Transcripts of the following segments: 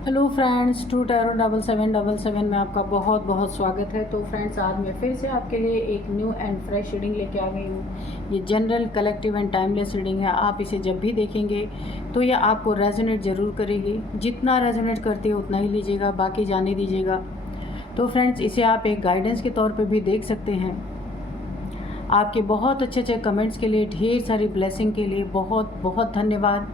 Hello friends, to tarot 7777 में आपका बहुत बहुत स्वागत है। तो फ्रेंड्स, आज मैं फिर से आपके लिए एक न्यू एंड फ्रेश रीडिंग लेके आ गई हूँ। ये general, collective and timeless reading है। आप इसे जब भी देखेंगे तो ये आपको रेजोनेट ज़रूर करेगी। जितना रेजोनेट करती है उतना ही लीजिएगा, बाकी जाने दीजिएगा। तो फ्रेंड्स, इसे आप एक गाइडेंस के तौर पर भी देख सकते हैं। आपके बहुत अच्छे अच्छे कमेंट्स के लिए, ढेर सारी ब्लेसिंग के लिए बहुत बहुत धन्यवाद।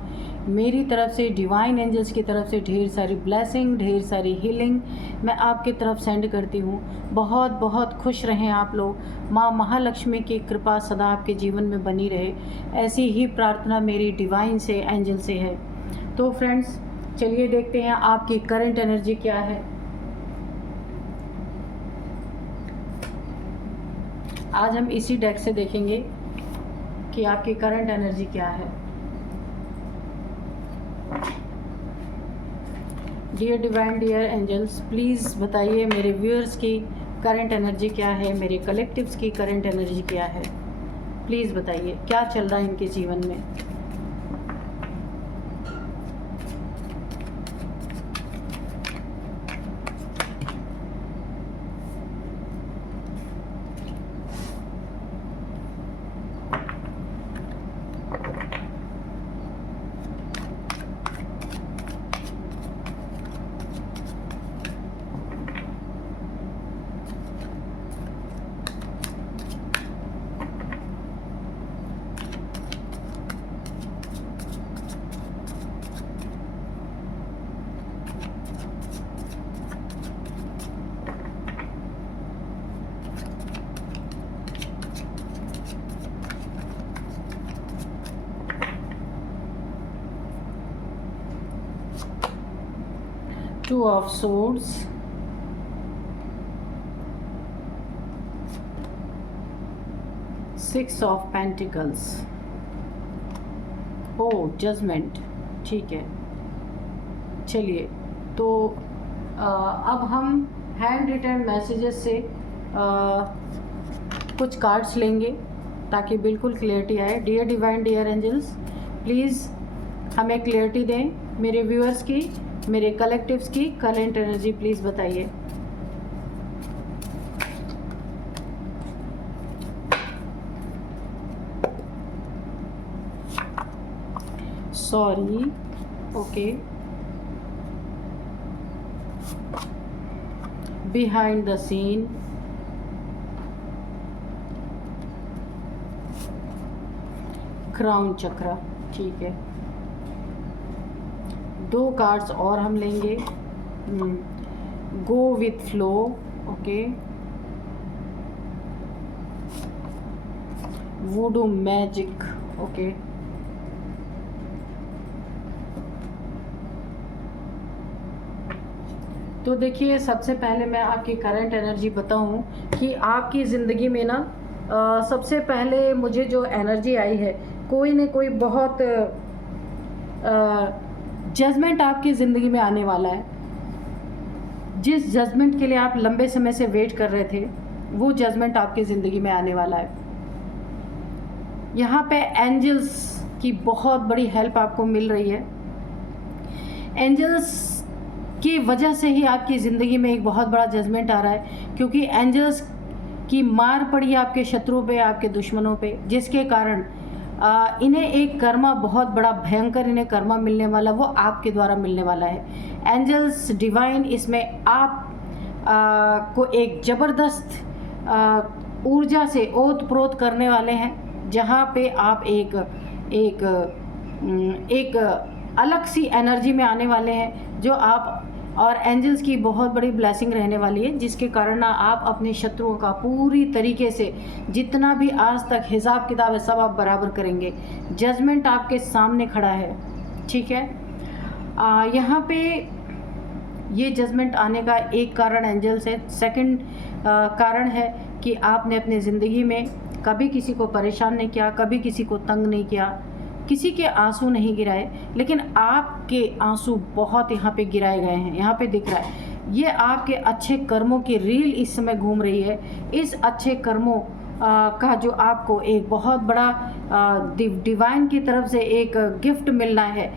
मेरी तरफ से, डिवाइन एंजल्स की तरफ से ढेर सारी ब्लेसिंग, ढेर सारी हीलिंग मैं आपकी तरफ सेंड करती हूँ। बहुत बहुत खुश रहें आप लोग। माँ महालक्ष्मी की कृपा सदा आपके जीवन में बनी रहे, ऐसी ही प्रार्थना मेरी डिवाइन से, एंजल से है। तो फ्रेंड्स, चलिए देखते हैं आपकी करंट एनर्जी क्या है। आज हम इसी डेक से देखेंगे कि आपकी करंट एनर्जी क्या है। Dear divine, dear angels, please बताइए मेरे व्यूअर्स की करंट एनर्जी क्या है, मेरे कलेक्टिव्स की करंट एनर्जी क्या है। प्लीज़ बताइए क्या चल रहा है इनके जीवन में। Two of Swords, Six of Pentacles, judgement. ठीक है, चलिए तो अब हम हैंड रिटन मैसेजेस से कुछ कार्ड्स लेंगे ताकि बिल्कुल क्लियरिटी आए। Dear divine, dear angels, please हमें क्लियरिटी दें। मेरे व्यूअर्स की, मेरे कलेक्टिव्स की करंट एनर्जी प्लीज़ बताइए। Sorry, okay, behind the scene, crown chakra. ठीक है, दो कार्ड्स और हम लेंगे। Go with flow, okay, voodoo magic, okay. तो देखिए, सबसे पहले मैं आपकी करंट एनर्जी बताऊं कि आपकी ज़िंदगी में ना सबसे पहले मुझे जो एनर्जी आई है, कोई न कोई बहुत जजमेंट आपकी ज़िंदगी में आने वाला है। जिस जजमेंट के लिए आप लंबे समय से वेट कर रहे थे, वो जजमेंट आपकी ज़िंदगी में आने वाला है। यहाँ पे एंजल्स की बहुत बड़ी हेल्प आपको मिल रही है। एंजल्स की वजह से ही आपकी ज़िंदगी में एक बहुत बड़ा जजमेंट आ रहा है, क्योंकि एंजल्स की मार पड़ी है आपके शत्रुओं पे, आपके दुश्मनों पे, जिसके कारण इन्हें एक कर्मा, बहुत बड़ा भयंकर इन्हें कर्मा मिलने वाला, वो आपके द्वारा मिलने वाला है। एंजल्स डिवाइन इसमें आप को एक ज़बरदस्त ऊर्जा से ओत प्रोत करने वाले हैं, जहाँ पे आप एक अलग सी एनर्जी में आने वाले हैं, जो आप और एंजल्स की बहुत बड़ी ब्लेसिंग रहने वाली है, जिसके कारण ना आप अपने शत्रुओं का पूरी तरीके से, जितना भी आज तक हिसाब किताब है, सब आप बराबर करेंगे। जजमेंट आपके सामने खड़ा है, ठीक है। यहाँ पे ये जजमेंट आने का एक कारण एंजल्स है। सेकंड कारण है कि आपने अपनी ज़िंदगी में कभी किसी को परेशान नहीं किया, कभी किसी को तंग नहीं किया, किसी के आंसू नहीं गिराए, लेकिन आपके आंसू बहुत यहाँ पे गिराए गए हैं। यहाँ पे दिख रहा है, ये आपके अच्छे कर्मों की रील इस समय घूम रही है। इस अच्छे कर्मों का जो आपको एक बहुत बड़ा डिवाइन की तरफ से एक गिफ्ट मिलना है,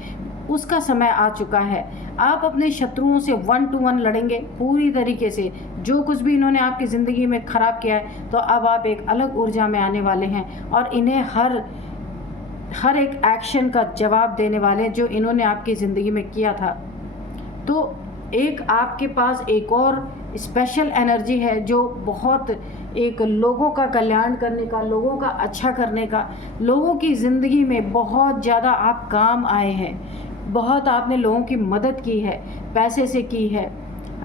उसका समय आ चुका है। आप अपने शत्रुओं से 1 to 1 लड़ेंगे पूरी तरीके से। जो कुछ भी इन्होंने आपकी ज़िंदगी में ख़राब किया है, तो अब आप एक अलग ऊर्जा में आने वाले हैं और इन्हें हर एक एक्शन का जवाब देने वाले हैं जो इन्होंने आपकी ज़िंदगी में किया था। तो एक आपके पास एक और स्पेशल एनर्जी है जो बहुत एक लोगों का कल्याण करने का, लोगों का अच्छा करने का, लोगों की ज़िंदगी में बहुत ज़्यादा आप काम आए हैं। बहुत आपने लोगों की मदद की है, पैसे से की है,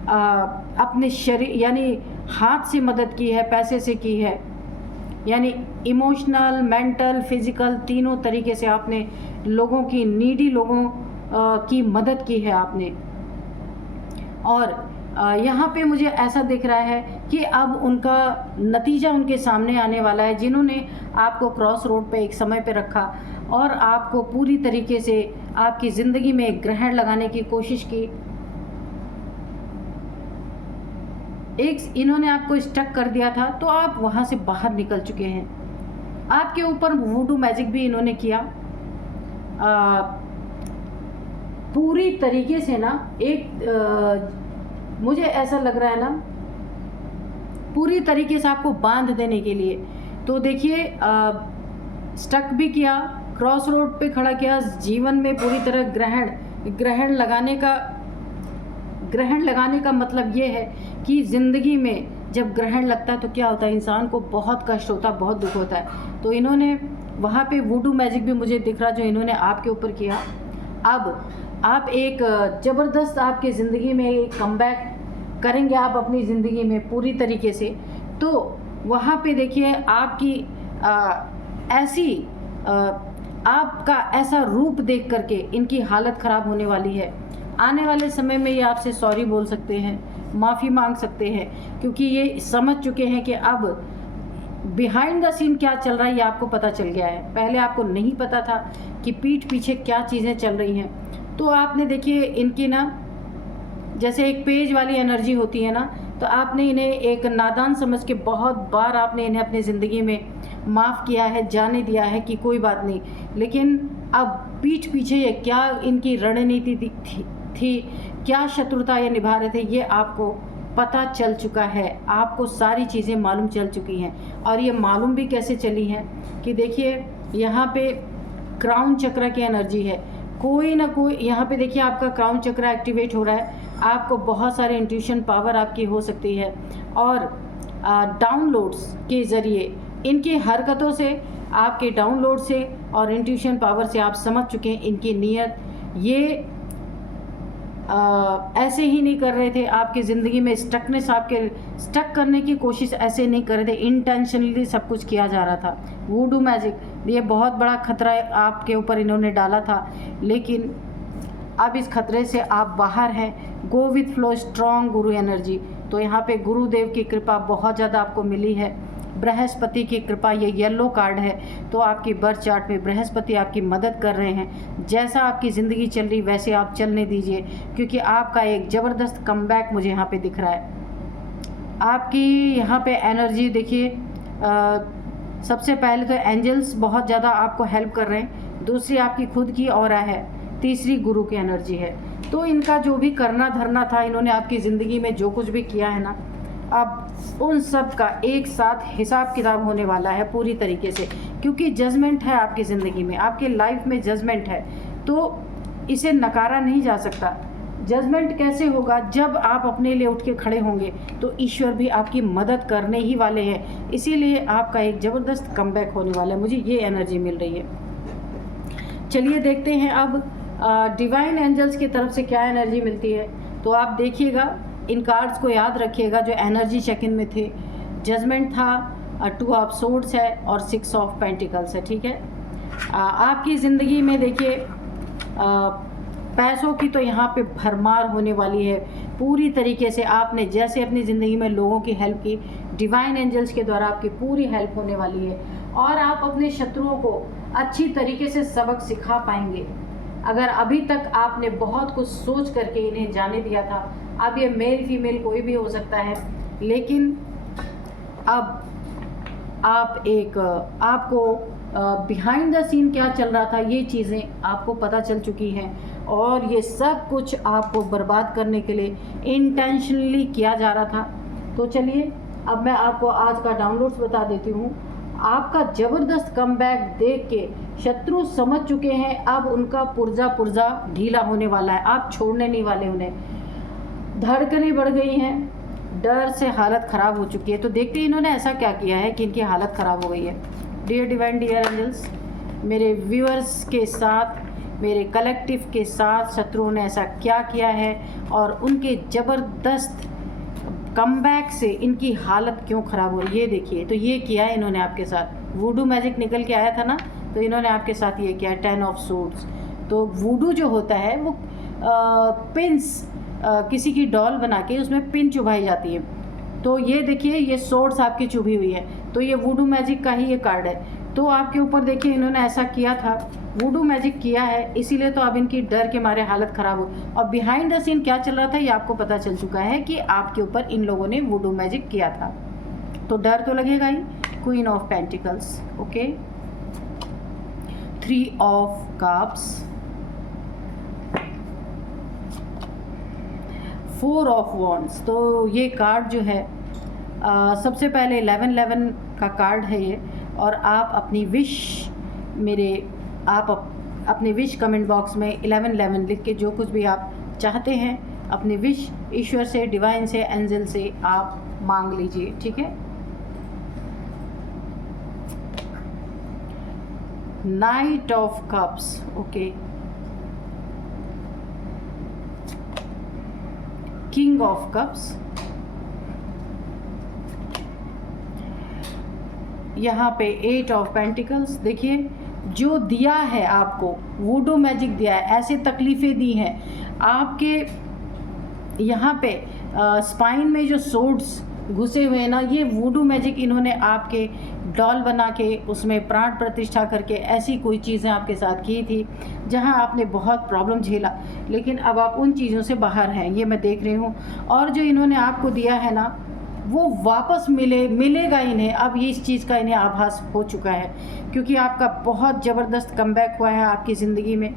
अपने शरीर यानी हाथ से मदद की है, पैसे से की है, यानी इमोशनल, मेंटल, फिज़िकल तीनों तरीके से आपने लोगों की, नीडी लोगों की मदद की है आपने। और यहाँ पे मुझे ऐसा दिख रहा है कि अब उनका नतीजा उनके सामने आने वाला है। जिन्होंने आपको क्रॉस रोड पे एक समय पे रखा और आपको पूरी तरीके से आपकी ज़िंदगी में एक ग्रहण लगाने की कोशिश की, इन्होंने आपको स्टक कर दिया था, तो आप वहाँ से बाहर निकल चुके हैं। आपके ऊपर वूडू मैजिक भी इन्होंने किया पूरी तरीके से ना। मुझे ऐसा लग रहा है ना, पूरी तरीके से आपको बांध देने के लिए। तो देखिए, स्टक भी किया, क्रॉस रोड पे खड़ा किया, जीवन में पूरी तरह ग्रहण लगाने का मतलब ये है कि ज़िंदगी में जब ग्रहण लगता है तो क्या होता है, इंसान को बहुत कष्ट होता है, बहुत दुख होता है। तो इन्होंने वहाँ पे वूडू मैजिक भी मुझे दिख रहा जो इन्होंने आपके ऊपर किया। अब आप एक ज़बरदस्त आपकी ज़िंदगी में एक कमबैक करेंगे आप अपनी ज़िंदगी में पूरी तरीके से। तो वहाँ पे देखिए आपकी आपका ऐसा रूप देख करके इनकी हालत ख़राब होने वाली है। आने वाले समय में ये आपसे सॉरी बोल सकते हैं, माफ़ी मांग सकते हैं, क्योंकि ये समझ चुके हैं कि अब बिहाइंड द सीन क्या चल रहा है ये आपको पता चल गया है। पहले आपको नहीं पता था कि पीठ पीछे क्या चीज़ें चल रही हैं। तो आपने देखिए इनकी ना, जैसे एक पेज वाली एनर्जी होती है ना, तो आपने इन्हें एक नादान समझ के बहुत बार आपने इन्हें अपनी ज़िंदगी में माफ़ किया है, जाने दिया है कि कोई बात नहीं। लेकिन अब पीठ पीछे ये क्या इनकी रणनीति थी, क्या शत्रुता ये निभा रहे थे, ये आपको पता चल चुका है। आपको सारी चीज़ें मालूम चल चुकी हैं। और ये मालूम भी कैसे चली हैं कि देखिए यहाँ पे क्राउन चक्र की एनर्जी है। कोई ना कोई यहाँ पे देखिए आपका क्राउन चक्र एक्टिवेट हो रहा है। आपको बहुत सारे इंट्यूशन पावर आपकी हो सकती है और डाउनलोड्स के ज़रिए, इनकी हरकतों से, आपके डाउनलोड से और इंट्यूशन पावर से आप समझ चुके हैं इनकी नीयत। ये ऐसे ही नहीं कर रहे थे आपकी ज़िंदगी में स्टक करने की कोशिश ऐसे नहीं कर रहे थे, इंटेंशनली सब कुछ किया जा रहा था। वूडू मैजिक ये बहुत बड़ा खतरा आपके ऊपर इन्होंने डाला था, लेकिन अब इस खतरे से आप बाहर हैं। गो with flow, strong Guru energy. तो यहाँ पे गुरुदेव की कृपा बहुत ज़्यादा आपको मिली है, बृहस्पति की कृपा, ये येलो कार्ड है। तो आपकी बर्थ चार्ट में बृहस्पति आपकी मदद कर रहे हैं। जैसा आपकी ज़िंदगी चल रही वैसे आप चलने दीजिए, क्योंकि आपका एक ज़बरदस्त कमबैक मुझे यहाँ पे दिख रहा है। आपकी यहाँ पे एनर्जी देखिए, सबसे पहले तो एंजल्स बहुत ज़्यादा आपको हेल्प कर रहे हैं, दूसरी आपकी खुद की ऑरा है, तीसरी गुरु की एनर्जी है। तो इनका जो भी करना धरना था, इन्होंने आपकी ज़िंदगी में जो कुछ भी किया है ना, अब उन सब का एक साथ हिसाब किताब होने वाला है पूरी तरीके से, क्योंकि जजमेंट है आपकी ज़िंदगी में, आपके लाइफ में जजमेंट है। तो इसे नकारा नहीं जा सकता। जजमेंट कैसे होगा? जब आप अपने लिए उठ के खड़े होंगे तो ईश्वर भी आपकी मदद करने ही वाले हैं। इसीलिए आपका एक ज़बरदस्त कमबैक होने वाला है, मुझे ये एनर्जी मिल रही है। चलिए देखते हैं अब डिवाइन एंजल्स की तरफ से क्या एनर्जी मिलती है। तो आप देखिएगा, इन कार्ड्स को याद रखिएगा जो एनर्जी चेक इन में थे। जजमेंट था, 2 ऑफ सोर्ड्स है और 6 ऑफ पेंटिकल्स है। ठीक है, आपकी ज़िंदगी में देखिए पैसों की तो यहाँ पे भरमार होने वाली है पूरी तरीके से। आपने जैसे अपनी ज़िंदगी में लोगों की हेल्प की, डिवाइन एंजल्स के द्वारा आपकी पूरी हेल्प होने वाली है और आप अपने शत्रुओं को अच्छी तरीके से सबक सिखा पाएंगे। अगर अभी तक आपने बहुत कुछ सोच करके इन्हें जाने दिया था, अब ये मेल फीमेल कोई भी हो सकता है, लेकिन अब आप आपको बिहाइंड द सीन क्या चल रहा था, ये चीज़ें आपको पता चल चुकी हैं। और ये सब कुछ आपको बर्बाद करने के लिए इंटेंशनली किया जा रहा था। तो चलिए अब मैं आपको आज का डाउनलोड्स बता देती हूँ। आपका ज़बरदस्त कमबैक देख के शत्रु समझ चुके हैं, अब उनका पुर्जा ढीला होने वाला है, आप छोड़ने नहीं वाले उन्हें। धड़कनें बढ़ गई हैं, डर से हालत ख़राब हो चुकी है। तो देखते हैं इन्होंने ऐसा क्या किया है कि इनकी हालत ख़राब हो गई है। डियर डिवाइन, डियर एंजल्स, मेरे व्यूअर्स के साथ, मेरे कलेक्टिव के साथ शत्रुओं ने ऐसा क्या किया है और उनके ज़बरदस्त कमबैक से इनकी हालत क्यों ख़राब हो रही है, ये देखिए। तो ये किया है इन्होंने आपके साथ, वूडू मैजिक निकल के आया था ना, तो इन्होंने आपके साथ ये किया है 10 ऑफ सोर्ड्स। तो वूडू जो होता है वो पिंस, किसी की डॉल बना के उसमें पिन चुभाई जाती है। तो ये देखिए, ये सोर्ड्स आपकी चुभी हुई है, तो ये वूडू मैजिक का ही ये कार्ड है। तो आपके ऊपर देखिए इन्होंने ऐसा किया था, वूडू मैजिक किया है, इसीलिए तो अब इनकी डर के मारे हालत ख़राब हो। और बिहाइंड द सीन क्या चल रहा था ये आपको पता चल चुका है कि आपके ऊपर इन लोगों ने वूडू मैजिक किया था, तो डर तो लगेगा ही। Queen of pentacles, okay, 3 of cups, 4 of wands. तो ये कार्ड जो है सबसे पहले 11 का कार्ड है ये। और आप अपनी विश अपने विश कमेंट बॉक्स में 11 लिख के जो कुछ भी आप चाहते हैं अपनी विश ईश्वर से, डिवाइन से, एंजल से आप मांग लीजिए, ठीक है। 9 of cups, okay, king of cups, यहाँ पे 8 ऑफ पेंटिकल्स। देखिए जो दिया है आपको, वूडू मैजिक दिया है, ऐसे तकलीफ़ें दी हैं आपके यहाँ पे स्पाइन में जो सोर्ड्स घुसे हुए हैं ना, ये वूडू मैजिक इन्होंने आपके डॉल बना के उसमें प्राण प्रतिष्ठा करके ऐसी कोई चीज़ें आपके साथ की थी जहां आपने बहुत प्रॉब्लम झेला, लेकिन अब आप उन चीज़ों से बाहर हैं, ये मैं देख रही हूँ। और जो इन्होंने आपको दिया है ना वो वापस मिलेगा इन्हें, अब ये इस चीज़ का इन्हें आभास हो चुका है, क्योंकि आपका बहुत ज़बरदस्त कमबैक हुआ है आपकी ज़िंदगी में।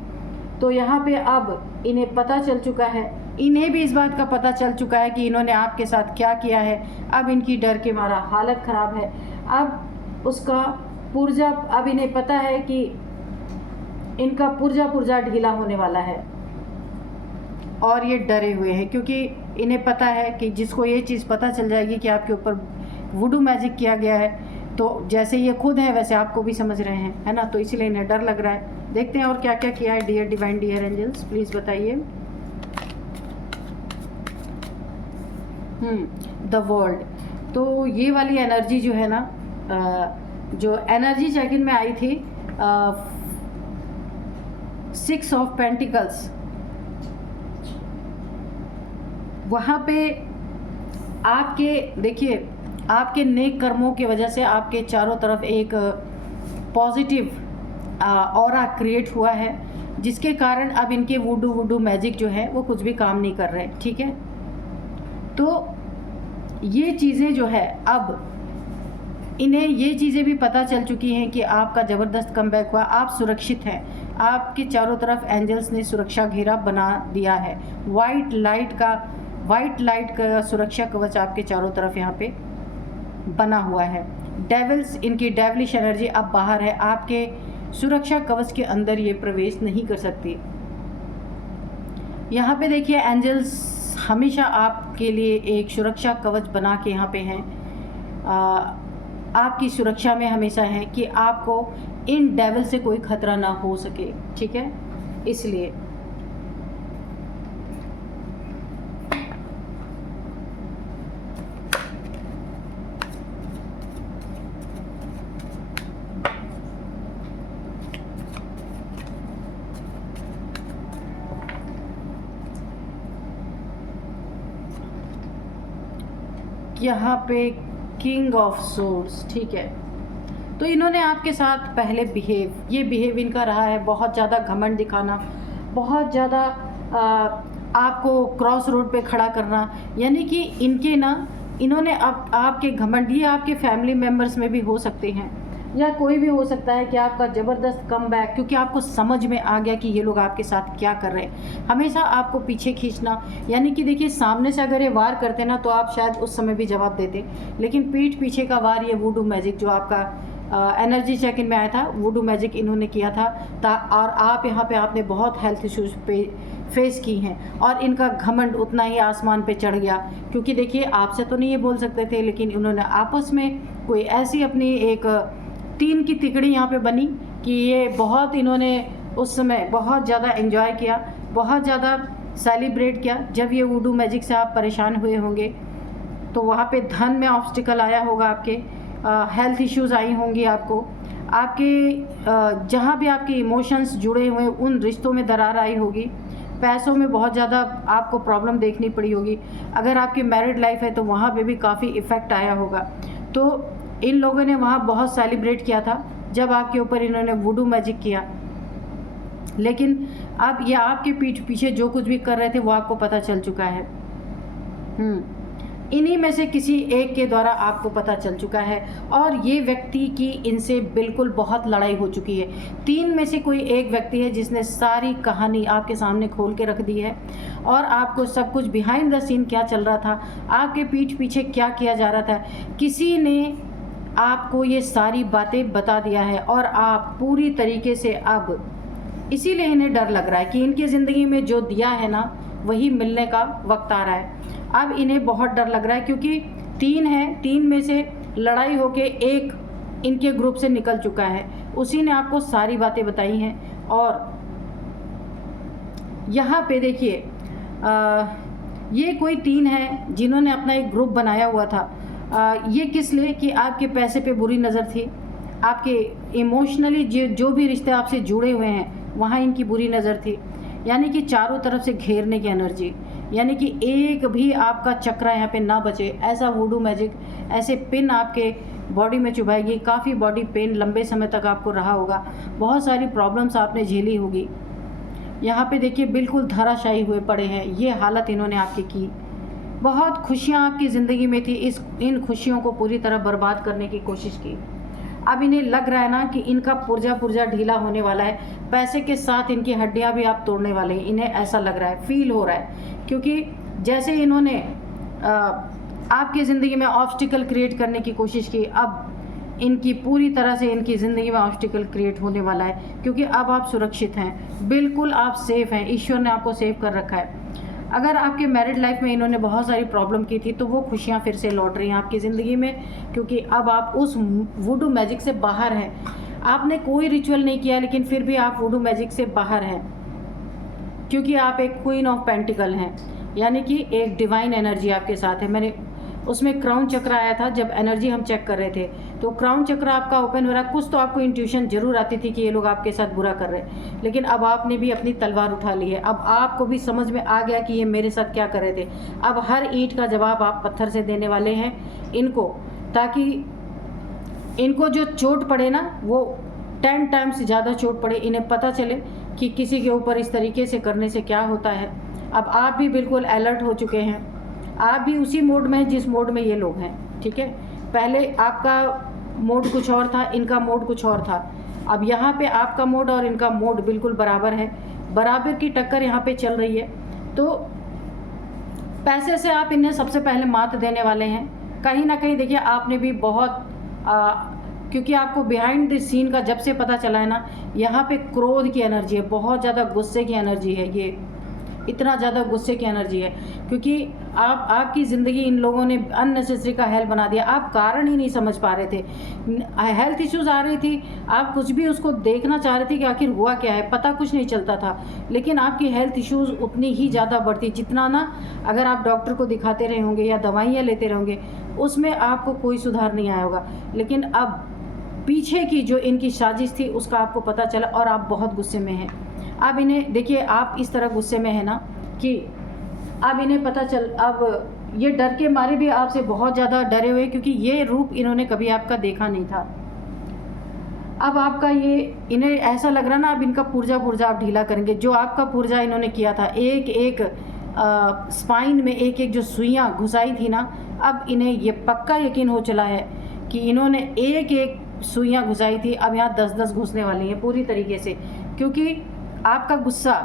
तो यहाँ पे अब इन्हें पता चल चुका है, इन्हें भी इस बात का पता चल चुका है कि इन्होंने आपके साथ क्या किया है। अब इनकी डर के मारा हालत ख़राब है, अब उसका पुर्जा, अब इन्हें पता है कि इनका पुर्जा ढीला होने वाला है और ये डरे हुए हैं, क्योंकि इन्हें पता है कि जिसको ये चीज़ पता चल जाएगी कि आपके ऊपर वुडू मैजिक किया गया है, तो जैसे ये खुद है वैसे आपको भी समझ रहे हैं, है ना, तो इसीलिए इन्हें डर लग रहा है। देखते हैं और क्या क्या किया है। Dear divine, dear angels, please बताइए। The world. तो ये वाली एनर्जी जो है ना, जो एनर्जी चेक इन में आई थी 6 ऑफ पेंटिकल्स, वहाँ पे आपके देखिए आपके नेक कर्मों की वजह से आपके चारों तरफ एक पॉजिटिव ऑरा क्रिएट हुआ है, जिसके कारण अब इनके वुडू मैजिक जो है वो कुछ भी काम नहीं कर रहे, ठीक है। तो ये चीज़ें जो है अब इन्हें ये चीज़ें भी पता चल चुकी हैं कि आपका ज़बरदस्त कमबैक हुआ, आप सुरक्षित हैं, आपके चारों तरफ एंजल्स ने सुरक्षा घेरा बना दिया है। वाइट लाइट का सुरक्षा कवच आपके चारों तरफ यहाँ पे बना हुआ है। डेविल्स, इनकी डेविलिश एनर्जी अब बाहर है, आपके सुरक्षा कवच के अंदर ये प्रवेश नहीं कर सकती। यहाँ पे देखिए एंजल्स हमेशा आपके लिए एक सुरक्षा कवच बना के यहाँ पे हैं, आपकी सुरक्षा में हमेशा है कि आपको इन डेविल से कोई खतरा ना हो सके, ठीक है। इसलिए यहाँ पे किंग ऑफ सोर्ड्स, ठीक है। तो इन्होंने आपके साथ पहले बिहेव इनका रहा है, बहुत ज़्यादा घमंड दिखाना, बहुत ज़्यादा आपको क्रॉस रोड पे खड़ा करना, यानी कि इन्होंने अब आपके घमंड, ये आपके फैमिली मेम्बर्स में भी हो सकते हैं, या कोई भी हो सकता है कि आपका ज़बरदस्त कम बैक, क्योंकि आपको समझ में आ गया कि ये लोग आपके साथ क्या कर रहे हैं। हमेशा आपको पीछे खींचना, यानी कि देखिए सामने से अगर ये वार करते ना तो आप शायद उस समय भी जवाब देते, लेकिन पीठ पीछे का वार, ये वुडू मैजिक जो आपका एनर्जी चेक इन में आया था, वुडू मैजिक इन्होंने किया था और आप यहाँ पे आपने बहुत हेल्थ इश्यूज पे फेस की हैं और इनका घमंड उतना ही आसमान पे चढ़ गया, क्योंकि देखिए आपसे तो नहीं ये बोल सकते थे, लेकिन इन्होंने आपस में कोई ऐसी अपनी एक तीन की तिकड़ी यहाँ पे बनी कि ये बहुत इन्होंने उस समय बहुत ज़्यादा एंजॉय किया, बहुत ज़्यादा सेलिब्रेट किया। जब ये वुडू मैजिक से आप परेशान हुए होंगे तो वहाँ पे धन में ऑब्स्टिकल आया होगा, आपके हेल्थ इश्यूज़ आई होंगी, आपके जहाँ भी आपके इमोशंस जुड़े हुए उन रिश्तों में दरार आई होगी, पैसों में बहुत ज़्यादा आपको प्रॉब्लम देखनी पड़ी होगी। अगर आपकी मैरिड लाइफ है तो वहाँ पे भी काफ़ी इफ़ेक्ट आया होगा। तो इन लोगों ने वहाँ बहुत सेलिब्रेट किया था जब आपके ऊपर इन्होंने वुडू मैजिक किया, लेकिन अब ये आपके पीठ पीछे जो कुछ भी कर रहे थे वो आपको पता चल चुका है। इन्हीं में से किसी एक के द्वारा आपको पता चल चुका है और ये व्यक्ति की इनसे बिल्कुल बहुत लड़ाई हो चुकी है। तीन में से कोई एक व्यक्ति है जिसने सारी कहानी आपके सामने खोल के रख दी है और आपको सब कुछ बिहाइंड द सीन क्या चल रहा था, आपके पीठ पीछे क्या किया जा रहा था, किसी ने आपको ये सारी बातें बता दिया है और आप पूरी तरीके से अब इसीलिए इन्हें डर लग रहा है कि इनकी ज़िंदगी में जो दिया है ना वही मिलने का वक्त आ रहा है। अब इन्हें बहुत डर लग रहा है क्योंकि तीन है, तीन में से लड़ाई होके एक इनके ग्रुप से निकल चुका है, उसी ने आपको सारी बातें बताई हैं। और यहाँ पे देखिए ये कोई तीन है जिन्होंने अपना एक ग्रुप बनाया हुआ था। ये किस लिए कि आपके पैसे पे बुरी नज़र थी, आपके इमोशनली जो भी रिश्ते आपसे जुड़े हुए हैं वहाँ इनकी बुरी नज़र थी, यानी कि चारों तरफ से घेरने की एनर्जी, यानी कि एक भी आपका चक्रा यहाँ पे ना बचे, ऐसा वुडू मैजिक, ऐसे पिन आपके बॉडी में चुभाएगी, काफ़ी बॉडी पेन लंबे समय तक आपको रहा होगा, बहुत सारी प्रॉब्लम्स आपने झेली होगी। यहाँ पे देखिए बिल्कुल धराशायी हुए पड़े हैं, ये हालत इन्होंने आपकी की। बहुत खुशियाँ आपकी ज़िंदगी में थी, इन खुशियों को पूरी तरह बर्बाद करने की कोशिश की। अब इन्हें लग रहा है ना कि इनका पुर्जा ढीला होने वाला है, पैसे के साथ इनकी हड्डियां भी आप तोड़ने वाले हैं, इन्हें ऐसा लग रहा है, फील हो रहा है, क्योंकि जैसे इन्होंने आपकी ज़िंदगी में ऑब्स्टिकल क्रिएट करने की कोशिश की, अब इनकी पूरी तरह से इनकी ज़िंदगी में ऑब्स्टिकल क्रिएट होने वाला है, क्योंकि अब आप सुरक्षित हैं, बिल्कुल आप सेफ़ हैं, ईश्वर ने आपको सेव कर रखा है। अगर आपके मैरिड लाइफ में इन्होंने बहुत सारी प्रॉब्लम की थी तो वो खुशियाँ फिर से लौट रही हैं आपकी ज़िंदगी में, क्योंकि अब आप उस वुडू मैजिक से बाहर हैं। आपने कोई रिचुअल नहीं किया लेकिन फिर भी आप वुडू मैजिक से बाहर हैं, क्योंकि आप एक क्वीन ऑफ पेंटिकल हैं, यानी कि एक डिवाइन एनर्जी आपके साथ है। मैंने उसमें क्राउन चक्र आया था जब एनर्जी हम चेक कर रहे थे, तो क्राउन चक्र आपका ओपन हो रहा है। कुछ तो आपको इंट्यूशन जरूर आती थी कि ये लोग आपके साथ बुरा कर रहे हैं, लेकिन अब आपने भी अपनी तलवार उठा ली है, अब आपको भी समझ में आ गया कि ये मेरे साथ क्या कर रहे थे। अब हर ईंट का जवाब आप पत्थर से देने वाले हैं इनको, ताकि इनको जो चोट पड़े ना वो 10 टाइम्स ज़्यादा चोट पड़े, इन्हें पता चले कि किसी के ऊपर इस तरीके से करने से क्या होता है। अब आप भी बिल्कुल अलर्ट हो चुके हैं, आप भी उसी मोड में जिस मोड में ये लोग हैं, ठीक है। पहले आपका मोड कुछ और था, इनका मोड कुछ और था, अब यहाँ पे आपका मोड और इनका मोड बिल्कुल बराबर है, बराबर की टक्कर यहाँ पे चल रही है। तो पैसे से आप इन्हें सबसे पहले मात देने वाले हैं। कहीं ना कहीं देखिए आपने भी बहुत क्योंकि आपको बिहाइंड द सीन का जब से पता चला है ना, यहाँ पे क्रोध की एनर्जी है, बहुत ज़्यादा गुस्से की एनर्जी है, ये इतना ज़्यादा गुस्से की एनर्जी है, क्योंकि आपकी ज़िंदगी इन लोगों ने अननेसेसरी का हेल बना दिया। आप कारण ही नहीं समझ पा रहे थे, हेल्थ इश्यूज़ आ रही थी, आप कुछ भी उसको देखना चाह रहे थे कि आखिर हुआ क्या है, पता कुछ नहीं चलता था, लेकिन आपकी हेल्थ इश्यूज़ उतनी ही ज़्यादा बढ़ती जितना ना अगर आप डॉक्टर को दिखाते रहे होंगे या दवाइयाँ लेते रहोगे उसमें आपको कोई सुधार नहीं आया होगा। लेकिन अब पीछे की जो इनकी साजिश थी उसका आपको पता चला और आप बहुत गुस्से में हैं। अब इन्हें देखिए आप इस तरह गुस्से में है ना कि अब इन्हें पता चल, अब ये डर के मारे भी आपसे बहुत ज़्यादा डरे हुए, क्योंकि ये रूप इन्होंने कभी आपका देखा नहीं था। अब आपका ये इन्हें ऐसा लग रहा ना अब इनका पुर्जा आप ढीला करेंगे। जो आपका पुर्जा इन्होंने किया था, एक एक स्पाइन में एक एक जो सुइयाँ घुसाई थी ना, अब इन्हें ये पक्का यकीन हो चला है कि इन्होंने एक एक सुइयाँ घुसाई थी, अब यहाँ 10-10 घुसने वाली हैं पूरी तरीके से, क्योंकि आपका गुस्सा,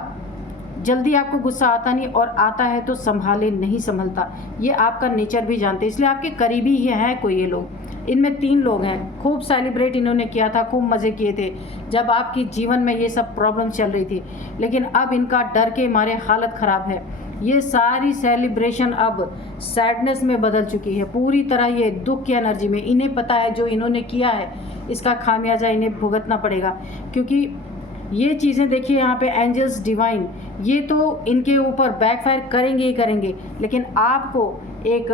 जल्दी आपको गुस्सा आता नहीं, और आता है तो संभाले नहीं संभलता, ये आपका नेचर भी जानते हैं, इसलिए आपके करीबी ही हैं कोई ये लोग। इनमें 3 लोग हैं, खूब सेलिब्रेट इन्होंने किया था, खूब मज़े किए थे जब आपकी जीवन में ये सब प्रॉब्लम चल रही थी, लेकिन अब इनका डर के मारे हालत ख़राब है। ये सारी सेलिब्रेशन अब सैडनेस में बदल चुकी है पूरी तरह, ये दुख की एनर्जी में। इन्हें पता है जो इन्होंने किया है इसका खामियाजा इन्हें भुगतना पड़ेगा, क्योंकि ये चीज़ें देखिए यहाँ पे एंजल्स डिवाइन, ये तो इनके ऊपर बैकफायर करेंगे ही करेंगे, लेकिन आपको एक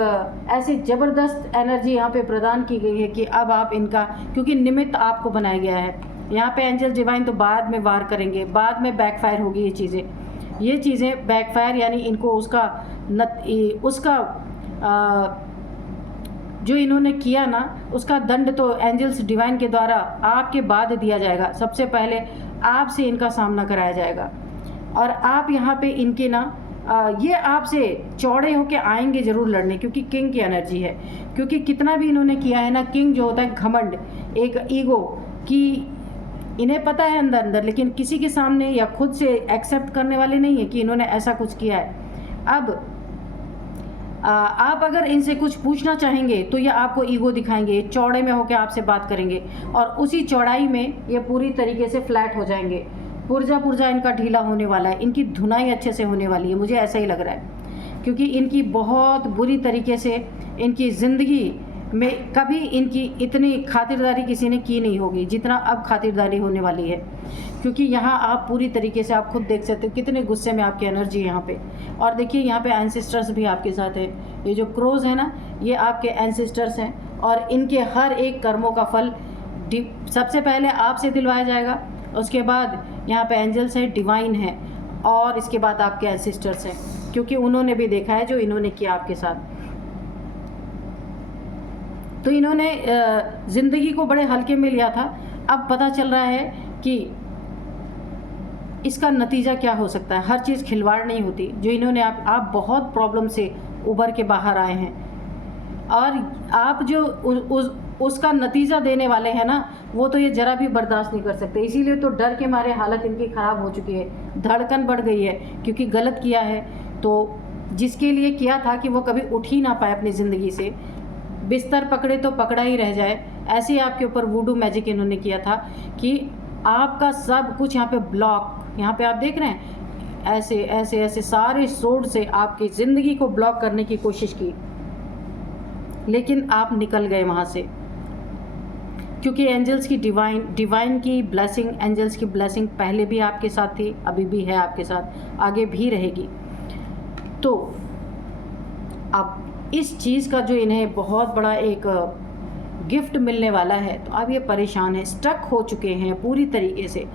ऐसी ज़बरदस्त एनर्जी यहाँ पे प्रदान की गई है कि अब आप इनका, क्योंकि निमित्त आपको बनाया गया है यहाँ पे एंजल डिवाइन, तो बाद में वार करेंगे, बाद में बैकफायर होगी ये चीज़ें बैकफायर, यानी इनको उसका जो इन्होंने किया ना उसका दंड तो एंजल्स डिवाइन के द्वारा आपके बाद दिया जाएगा। सबसे पहले आपसे इनका सामना कराया जाएगा, और आप यहाँ पे इनके ना ये आपसे चौड़े होके आएंगे ज़रूर लड़ने, क्योंकि किंग की एनर्जी है। क्योंकि कितना भी इन्होंने किया है ना, किंग जो होता है घमंड, एक ईगो की, इन्हें पता है अंदर अंदर, लेकिन किसी के सामने या खुद से एक्सेप्ट करने वाले नहीं है कि इन्होंने ऐसा कुछ किया है। अब आप अगर इनसे कुछ पूछना चाहेंगे तो ये आपको ईगो दिखाएंगे, चौड़े में होकर आपसे बात करेंगे, और उसी चौड़ाई में ये पूरी तरीके से फ्लैट हो जाएंगे। पुर्जा इनका ढीला होने वाला है, इनकी धुनाई अच्छे से होने वाली है, मुझे ऐसा ही लग रहा है, क्योंकि इनकी बहुत बुरी तरीके से इनकी ज़िंदगी में कभी इनकी इतनी खातिरदारी किसी ने की नहीं होगी जितना अब खातिरदारी होने वाली है। क्योंकि यहाँ आप पूरी तरीके से आप खुद देख सकते हो कितने गुस्से में आपकी एनर्जी है यहाँ पे। और देखिए यहाँ पे एंसेस्टर्स भी आपके साथ हैं, ये जो क्रोज है ना ये आपके एंसेस्टर्स हैं, और इनके हर एक कर्मों का फल सबसे पहले आपसे दिलवाया जाएगा, उसके बाद यहाँ पे एंजल्स है, डिवाइन है, और इसके बाद आपके एंसेस्टर्स हैं, क्योंकि उन्होंने भी देखा है जो इन्होंने किया आपके साथ। तो इन्होंने ज़िंदगी को बड़े हल्के में लिया था, अब पता चल रहा है कि इसका नतीजा क्या हो सकता है। हर चीज़ खिलवाड़ नहीं होती, जो इन्होंने आप बहुत प्रॉब्लम से उभर के बाहर आए हैं, और आप जो उसका नतीजा देने वाले हैं ना, वो तो ये ज़रा भी बर्दाश्त नहीं कर सकते। इसीलिए तो डर के मारे हालत इनकी ख़राब हो चुकी है, धड़कन बढ़ गई है, क्योंकि गलत किया है। तो जिसके लिए किया था कि वो कभी उठ ही ना पाए अपनी ज़िंदगी से, बिस्तर पकड़े तो पकड़ा ही रह जाए, ऐसे ही आपके ऊपर वूडू मैजिक इन्होंने किया था कि आपका सब कुछ यहाँ पे ब्लॉक, यहाँ पे आप देख रहे हैं ऐसे ऐसे ऐसे सारे सोर्ड से आपकी ज़िंदगी को ब्लॉक करने की कोशिश की, लेकिन आप निकल गए वहाँ से, क्योंकि एंजल्स की डिवाइन की ब्लेसिंग, एंजल्स की ब्लेसिंग पहले भी आपके साथ थी, अभी भी है आपके साथ, आगे भी रहेगी। तो अब इस चीज़ का जो इन्हें बहुत बड़ा एक गिफ्ट मिलने वाला है, तो अब ये परेशान है, स्टक हो चुके हैं पूरी तरीके से।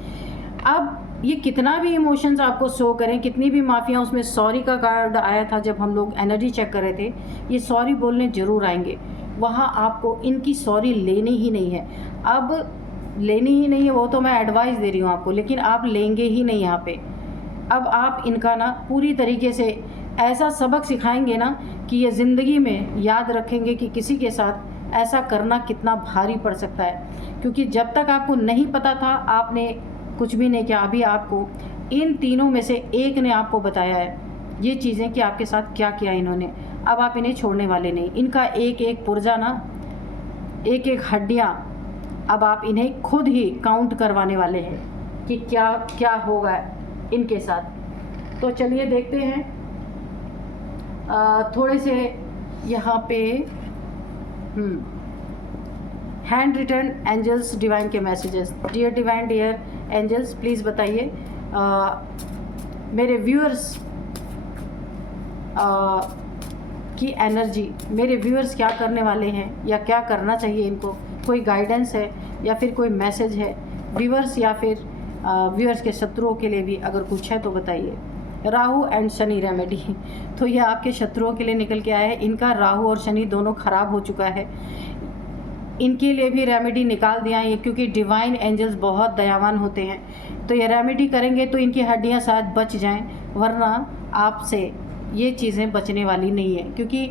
अब ये कितना भी इमोशंस आपको शो करें, कितनी भी माफिया, उसमें सॉरी का कार्ड आया था जब हम लोग एनर्जी चेक कर रहे थे, ये सॉरी बोलने ज़रूर आएंगे, वहाँ आपको इनकी सॉरी लेनी ही नहीं है। अब लेनी ही नहीं है, वो तो मैं एडवाइस दे रही हूँ आपको, लेकिन आप लेंगे ही नहीं यहाँ पे। अब आप इनका ना पूरी तरीके से ऐसा सबक सिखाएंगे ना कि ये ज़िंदगी में याद रखेंगे कि किसी के साथ ऐसा करना कितना भारी पड़ सकता है। क्योंकि जब तक आपको नहीं पता था आपने कुछ भी नहीं किया, अभी आपको इन तीनों में से एक ने आपको बताया है ये चीज़ें कि आपके साथ क्या किया इन्होंने। अब आप इन्हें छोड़ने वाले नहीं, इनका एक एक पुर्जा ना, एक एक हड्डियाँ अब आप इन्हें खुद ही काउंट करवाने वाले हैं कि क्या क्या होगा इनके साथ। तो चलिए देखते हैं थोड़े से यहाँ पे हैंड रिटर्न एंजल्स डिवाइन के messages. Dear divine, dear angels, please बताइए मेरे व्यूअर्स की एनर्जी, मेरे व्यूअर्स क्या करने वाले हैं या क्या करना चाहिए इनको, कोई गाइडेंस है या फिर कोई मैसेज है व्यूअर्स या फिर व्यूअर्स के शत्रुओं के लिए भी अगर कुछ है तो बताइए। राहु एंड शनि रेमेडी, तो ये आपके शत्रुओं के लिए निकल के आया है। इनका राहु और शनि दोनों ख़राब हो चुका है, इनके लिए भी रेमेडी निकाल दिया है, क्योंकि डिवाइन एंजल्स बहुत दयावान होते हैं। तो ये रेमेडी करेंगे तो इनकी हड्डियां शायद बच जाएं, वरना आपसे ये चीज़ें बचने वाली नहीं है। क्योंकि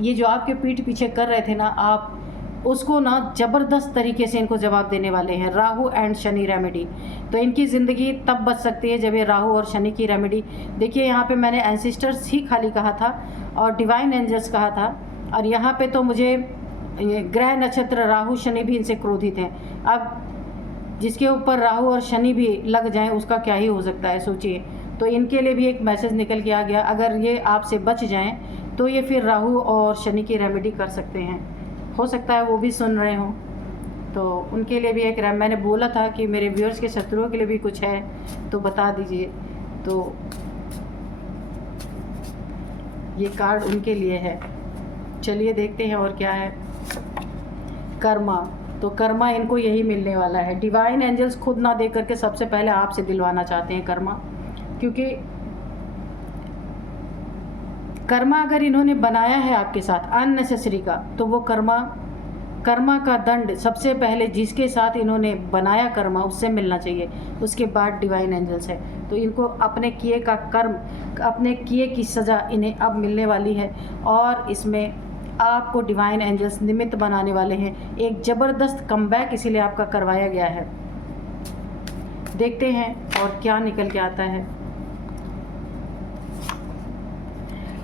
ये जो आपके पीठ पीछे कर रहे थे ना, आप उसको ना ज़बरदस्त तरीके से इनको जवाब देने वाले हैं। राहु एंड शनि रेमेडी, तो इनकी ज़िंदगी तब बच सकती है जब ये राहु और शनि की रेमेडी। देखिए यहाँ पे मैंने एंसेस्टर्स ही खाली कहा था और डिवाइन एंजल्स कहा था, और यहाँ पे तो मुझे ये ग्रह नक्षत्र राहु शनि भी इनसे क्रोधित हैं। अब जिसके ऊपर राहु और शनि भी लग जाएं उसका क्या ही हो सकता है, सोचिए। तो इनके लिए भी एक मैसेज निकल के आ गया, अगर ये आपसे बच जाएं तो ये फिर राहु और शनि की रेमेडी कर सकते हैं। हो सकता है वो भी सुन रहे हों, तो उनके लिए भी एक मैंने बोला था कि मेरे व्यूअर्स के शत्रुओं के लिए भी कुछ है तो बता दीजिए। तो ये कार्ड उनके लिए है। चलिए देखते हैं और क्या है। कर्मा, तो कर्मा इनको यही मिलने वाला है। डिवाइन एंजल्स खुद ना दे करके सबसे पहले आपसे दिलवाना चाहते हैं कर्मा, क्योंकि कर्मा अगर इन्होंने बनाया है आपके साथ अननेसेसरी का, तो वो कर्मा का दंड सबसे पहले जिसके साथ इन्होंने बनाया कर्मा उससे मिलना चाहिए, उसके बाद डिवाइन एंजल्स है। तो इनको अपने किए का कर्म, अपने किए की सज़ा इन्हें अब मिलने वाली है, और इसमें आपको डिवाइन एंजल्स निमित्त बनाने वाले हैं। एक ज़बरदस्त कमबैक इसीलिए आपका करवाया गया है। देखते हैं और क्या निकल के आता है।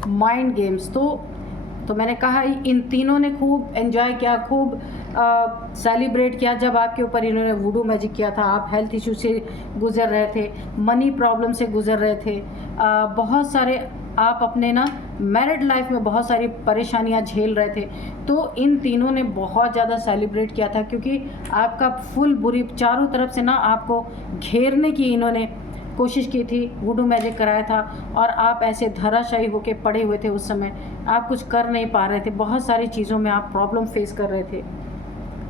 माइंड गेम्स, तो मैंने कहा इन तीनों ने खूब एंजॉय किया, खूब सेलिब्रेट किया जब आपके ऊपर इन्होंने वुडू मैजिक किया था। आप हेल्थ इशू से गुजर रहे थे, मनी प्रॉब्लम से गुजर रहे थे, बहुत सारे आप अपने ना मैरिड लाइफ में बहुत सारी परेशानियां झेल रहे थे। तो इन तीनों ने बहुत ज़्यादा सेलिब्रेट किया था, क्योंकि आपका फुल बुरी चारों तरफ से ना आपको घेरने की इन्होंने कोशिश की थी, वुडू मैजिक कराया था, और आप ऐसे धराशायी होके पड़े हुए थे। उस समय आप कुछ कर नहीं पा रहे थे, बहुत सारी चीज़ों में आप प्रॉब्लम फेस कर रहे थे।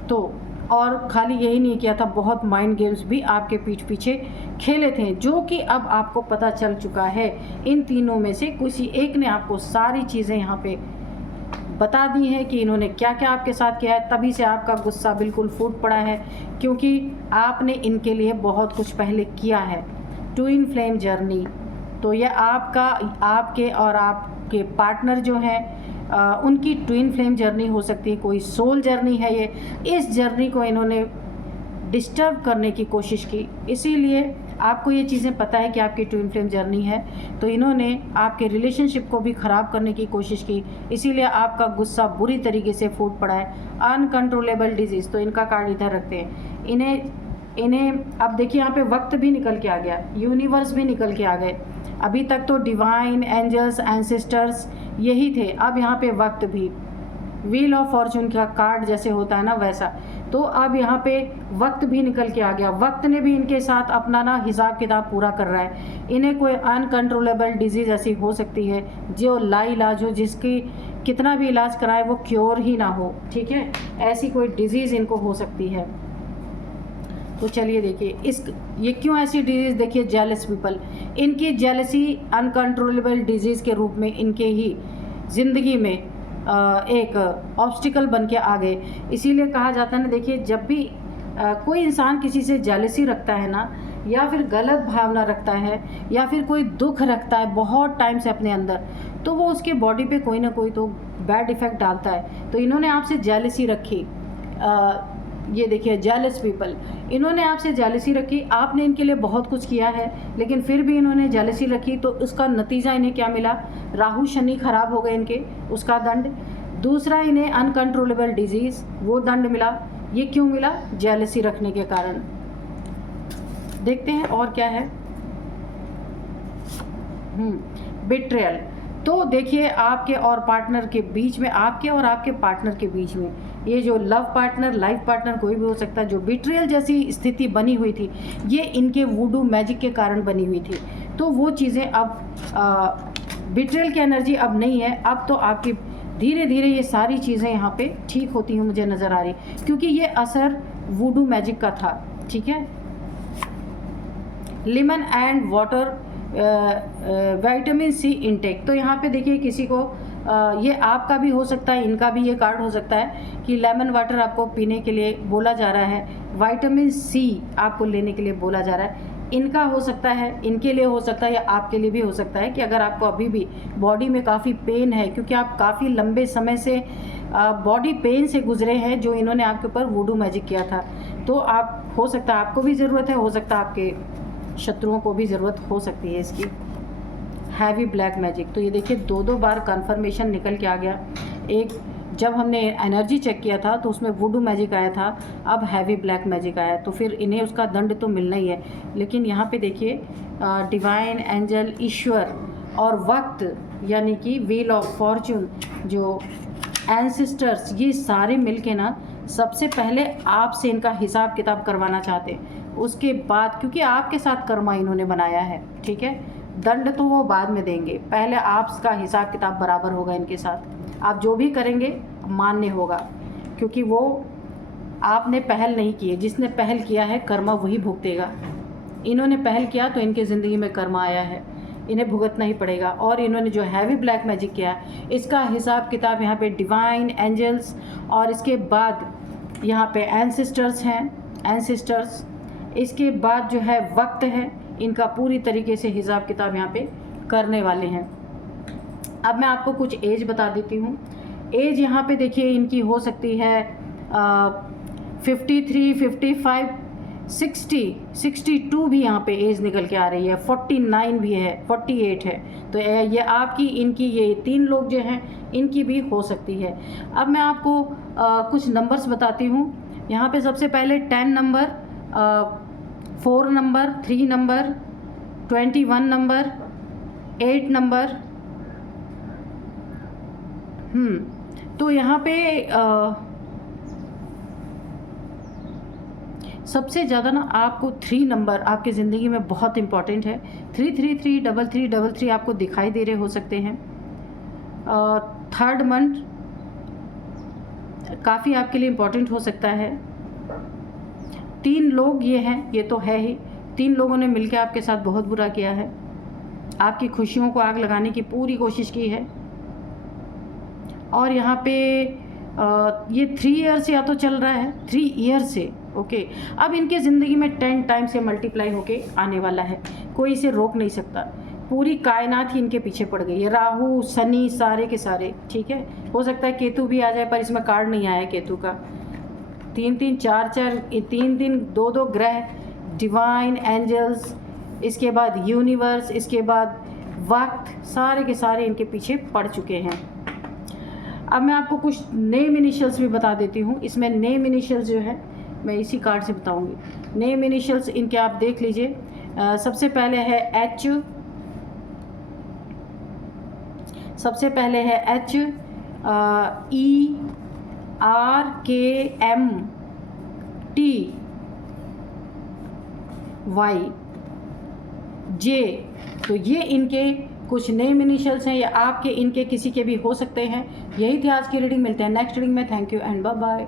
तो और खाली यही नहीं किया था, बहुत माइंड गेम्स भी आपके पीठ पीछे खेले थे, जो कि अब आपको पता चल चुका है। इन तीनों में से किसी एक ने आपको सारी चीज़ें यहाँ पे बता दी हैं कि इन्होंने क्या क्या आपके साथ किया है, तभी से आपका गुस्सा बिल्कुल फूट पड़ा है, क्योंकि आपने इनके लिए बहुत कुछ पहले किया है। ट्विन फ्लेम जर्नी, तो ये आपके और आपके पार्टनर जो हैं उनकी ट्विन फ्लेम जर्नी हो सकती है, कोई सोल जर्नी है ये। इस जर्नी को इन्होंने डिस्टर्ब करने की कोशिश की, इसीलिए आपको ये चीज़ें पता है कि आपकी ट्विन फ्लेम जर्नी है, तो इन्होंने आपके रिलेशनशिप को भी ख़राब करने की कोशिश की, इसीलिए आपका गुस्सा बुरी तरीके से फूट पड़ा है। अनकंट्रोलेबल डिजीज़, तो इनका कार्ड इधर रखते हैं। इन्हें अब देखिए यहाँ पे वक्त भी निकल के आ गया, यूनिवर्स भी निकल के आ गए। अभी तक तो डिवाइन एंजल्स एंसेस्टर्स यही थे, अब यहाँ पे वक्त भी, व्हील ऑफ फॉर्चून का कार्ड जैसे होता है ना वैसा, तो अब यहाँ पे वक्त भी निकल के आ गया। वक्त ने भी इनके साथ अपना ना हिसाब किताब पूरा कर रहा है। इन्हें कोई अनकंट्रोलेबल डिजीज़ ऐसी हो सकती है जो लाइलाज हो, जिसकी कितना भी इलाज कराए वो क्योर ही ना हो, ठीक है, ऐसी कोई डिजीज़ इनको हो सकती है। तो चलिए देखिए ये क्यों ऐसी डिजीज़, देखिए जेलस पीपल, इनकी जेलसी अनकंट्रोलेबल डिजीज़ के रूप में इनके ही ज़िंदगी में एक ऑब्स्टिकल बन के आ गए। इसीलिए कहा जाता है ना, देखिए जब भी कोई इंसान किसी से जेलसी रखता है ना, या फिर गलत भावना रखता है, या फिर कोई दुख रखता है बहुत टाइम से अपने अंदर, तो वो उसके बॉडी पे कोई ना कोई तो बैड इफ़ेक्ट डालता है। तो इन्होंने आपसे जेलसी रखी, ये देखिए जेलस पीपल, इन्होंने आपसे जेलसी रखी, आपने इनके लिए बहुत कुछ किया है, लेकिन फिर भी इन्होंने जेलसी रखी, तो उसका नतीजा इन्हें क्या मिला, राहु शनि खराब हो गए इनके, उसका दंड। दूसरा इन्हें अनकंट्रोलेबल डिजीज़, वो दंड मिला। ये क्यों मिला, जेलसी रखने के कारण। देखते हैं और क्या है। बिट्रेयल, तो देखिए आपके और पार्टनर के बीच में, आपके और आपके पार्टनर के बीच में, ये जो लव पार्टनर, लाइफ पार्टनर कोई भी हो सकता है, जो बिट्रियल जैसी स्थिति बनी हुई थी, ये इनके वुडू मैजिक के कारण बनी हुई थी। तो वो चीज़ें अब बिट्रियल की एनर्जी अब नहीं है, अब तो आपकी धीरे धीरे ये सारी चीज़ें यहाँ पे ठीक होती हुई मुझे नज़र आ रही, क्योंकि ये असर वुडू मैजिक का था, ठीक है। Lemon and water, vitamin C intake, तो यहाँ पे देखिए किसी को ये आपका भी हो सकता है, इनका भी ये कार्ड हो सकता है कि लेमन वाटर आपको पीने के लिए बोला जा रहा है, विटामिन सी आपको लेने के लिए बोला जा रहा है। इनका हो सकता है, इनके लिए हो सकता है या आपके लिए भी हो सकता है कि अगर आपको अभी भी बॉडी में काफ़ी पेन है, क्योंकि आप काफ़ी लंबे समय से बॉडी पेन से गुजरे हैं जो इन्होंने आपके ऊपर वुडू मैजिक किया था, तो आप हो सकता है आपको भी ज़रूरत है, हो सकता है आपके शत्रुओं को भी ज़रूरत हो सकती है इसकी। हैवी ब्लैक मैजिक, तो ये देखिए 2-2 बार कन्फर्मेशन निकल के आ गया। एक जब हमने एनर्जी चेक किया था तो उसमें वुडू मैजिक आया था, अब हैवी ब्लैक मैजिक आया, तो फिर इन्हें उसका दंड तो मिलना ही है। लेकिन यहाँ पे देखिए डिवाइन एंजल, ईश्वर और वक्त यानी कि व्हील ऑफ फॉर्चून, जो एंसेस्टर्स, ये सारे मिलके ना सबसे पहले आपसे इनका हिसाब किताब करवाना चाहते हैं। उसके बाद क्योंकि आपके साथ कर्मा इन्होंने बनाया है, ठीक है, दंड तो वो बाद में देंगे, पहले आपका हिसाब किताब बराबर होगा इनके साथ। आप जो भी करेंगे मान्य होगा, क्योंकि वो आपने पहल नहीं की है, जिसने पहल किया है कर्मा वही भुगतेगा। इन्होंने पहल किया तो इनके ज़िंदगी में कर्मा आया है, इन्हें भुगतना ही पड़ेगा। और इन्होंने जो हैवी ब्लैक मैजिक किया है इसका हिसाब किताब यहाँ पे डिवाइन एंजल्स और इसके बाद यहाँ पे एंसेस्टर्स हैं, एंसेस्टर्स, इसके बाद जो है वक्त है, इनका पूरी तरीके से हिसाब किताब यहाँ पे करने वाले हैं। अब मैं आपको कुछ एज बता देती हूँ। एज यहाँ पे देखिए इनकी हो सकती है 53, 55, 60, 62 भी यहाँ पे एज निकल के आ रही है, 49 भी है, 48 है। तो ये आपकी, इनकी, ये 3 लोग जो हैं इनकी भी हो सकती है। अब मैं आपको कुछ नंबर्स बताती हूँ। यहाँ पे सबसे पहले 10 number, 4 number, 3 number, 21 number, 8 number. तो यहाँ पे सबसे ज़्यादा ना आपको 3 नंबर आपकी ज़िंदगी में बहुत इम्पॉर्टेंट है। 333, 3333 आपको दिखाई दे रहे हो सकते हैं। 3rd मंथ काफ़ी आपके लिए इम्पॉर्टेंट हो सकता है। 3 लोग ये हैं, ये तो है ही, 3 लोगों ने मिलकर आपके साथ बहुत बुरा किया है, आपकी खुशियों को आग लगाने की पूरी कोशिश की है। और यहाँ पे ये 3 ईयर से या तो चल रहा है, 3 ईयर से, ओके। अब इनके ज़िंदगी में 10 टाइम से मल्टीप्लाई होके आने वाला है, कोई इसे रोक नहीं सकता। पूरी कायनात ही इनके पीछे पड़ गई है, राहु शनि सारे के सारे, ठीक है। हो सकता है केतु भी आ जाए, पर इसमें कार्ड नहीं आया केतु का। 3-3, 4-4, 3-3, 2-2 ग्रह, डिवाइन एंजल्स, इसके बाद यूनिवर्स, इसके बाद वक्त, सारे के सारे इनके पीछे पड़ चुके हैं। अब मैं आपको कुछ नेम इनिशियल्स भी बता देती हूँ। इसमें नेम इनिशियल्स जो है मैं इसी कार्ड से बताऊँगी। नेम इनिशियल्स इनके आप देख लीजिए। सबसे पहले है एच, सबसे पहले है एच, ई, आर, के, एम, टी, वाई, जे। तो ये इनके कुछ नेम इनिशियल्स हैं, या आपके, इनके, किसी के भी हो सकते हैं। यही थी आज की रीडिंग। मिलते हैं नेक्स्ट रीडिंग में। Thank you and bye bye.